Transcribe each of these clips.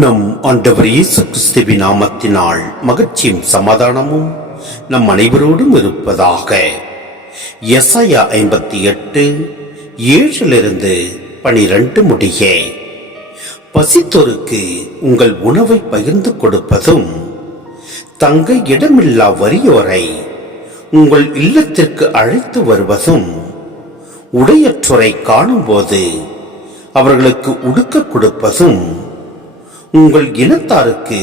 நம் ஆண்டவர் இயேசு கிறிஸ்துவின் நாமத்தினால் மகிழ்ச்சியும் சமாதானமும் நம் அனைவரோடும் இருப்பதாக. எசாயா 58:7-12 முடிய. பசித்தோருக்கு உங்கள் உணவை பகிர்ந்து கொடுப்பதும், தங்க இடமில்லா வறியோரை உங்கள் இல்லத்திற்கு அழைத்து வருவதும், உடையற்றோரை காணும்போது அவர்களுக்கு உடுக்க கொடுப்பதும், உங்கள் இனத்தாருக்கு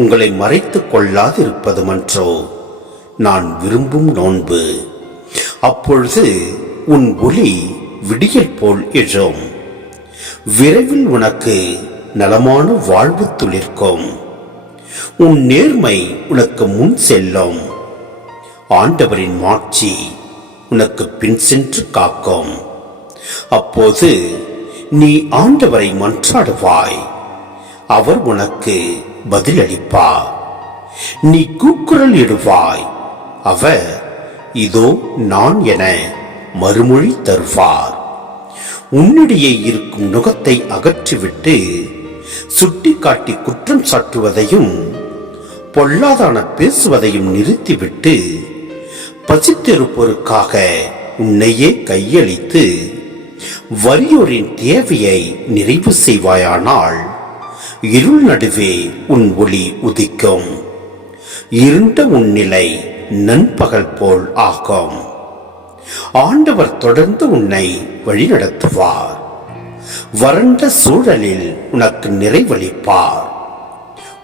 உங்களை மறைத்துக் கொள்ளாதிருப்பதுமன்றோ நான் விரும்பும் நோன்பு. அப்பொழுது உன் ஒளி விடியல் போல் எழும், விரைவில் உனக்கு நலமான வாழ்வு துளிர்க்கும், உன் நேர்மை உனக்கு முன் செல்லும், ஆண்டவரின் மாட்சி உனக்கு பின் சென்று காக்கும். அப்போது நீ ஆண்டவரை மன்றாடுவாய், அவர் உனக்கு பதிலளிப்பார். நீ கூக்குரல் இடுவாய், அவர் இதோ நான் என மறுமொழி தருவார். உன்னிடையே இருக்கும் நுகத்தை அகற்றிவிட்டு சுட்டிக்காட்டி குற்றம் சாட்டுவதையும் பொல்லாதான பேசுவதையும் நிறுத்திவிட்டு, பசித்திருப்போருக்காக உன்னையே கையளித்து வறியோரின் தேவையை நிறைவு செய்வாயானால் இருள் நடுவே உன் ஒளி உதிக்கும், இருண்ட உன் நிலை நண்பகல் போல் ஆகும். ஆண்டவர் தொடர்ந்து உன்னை வழிநடத்துவார், வறண்ட சூழலில் உனக்கு நிறைவளிப்பார்,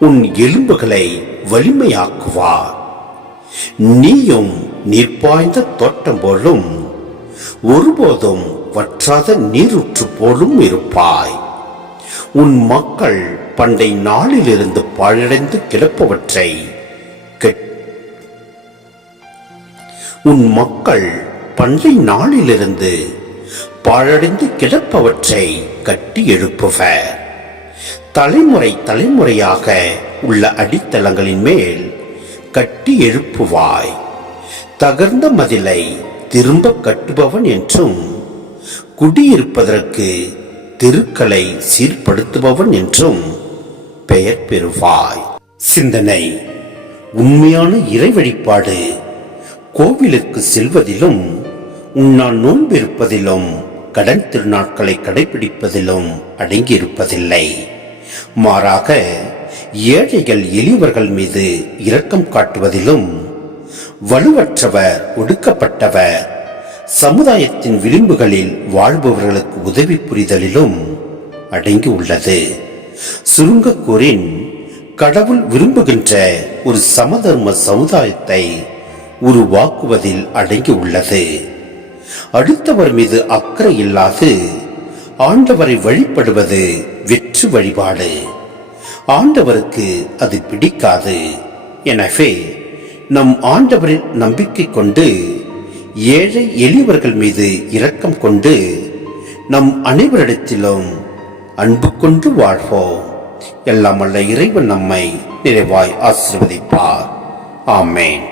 உன் எலும்புகளை வலிமையாக்குவார். நீயும் நீர்ப்பாய்ந்த தோட்டம் போலும் ஒருபோதும் வற்றாத நீரூற்று போலும் இருப்பாய். உன் மக்கள் பண்டை நாளிலிருந்து பாழடைந்து கிடப்பவற்றை உன் மக்கள் பண்டை நாளிலிருந்து பாழடைந்து கிடப்பவற்றை கட்டி எழுப்புவர். தலைமுறை தலைமுறையாக உள்ள அடித்தளங்களின் மேல் கட்டி எழுப்புவாய். தகர்ந்த மதிலை திரும்ப கட்டுபவன் என்றும், குடியிருப்பதற்கு தெருக்களை சீர்படுத்துபவன் என்றும் பெயர் பெறுவாய். சிந்தனை: உண்மையான இறை வழிபாடு கோவிலுக்கு செல்வதிலும், உண்ணான் நோன்பிருப்பதிலும், கடன் திருநாட்களை கடைபிடிப்பதிலும் அடங்கியிருப்பதில்லை. மாறாக ஏழைகள் எளியவர்கள் மீது இரக்கம் காட்டுவதிலும், வலுவற்றவர் ஒடுக்கப்பட்டவர் சமுதாயத்தின் விளிம்புகளில் வாழ்பவர்களுக்கு உதவி புரிதலிலும் அடங்கி உள்ளது. சுருங்க கூறின், கடவுள் விரும்புகின்ற ஒரு சமதர்ம சமுதாயத்தை உருவாக்குவதில் அடங்கி உள்ளது. அடுத்தவர் மீது அக்கறை இல்லாது ஆண்டவரை வழிபடுவது வெற்று வழிபாடு. ஆண்டவருக்கு அது பிடிக்காது. எனவே நம் ஆண்டவரில் நம்பிக்கை கொண்டு, ஏழை எளியவர்கள் மீது இரக்கம் கொண்டு, நம் அனைவரிடத்திலும் அன்பு கொண்டு வாழ்வோம். எல்லாம் வல்ல இறைவன் நம்மை நிறைவாய் ஆசீர்வதிப்பார். ஆமென்.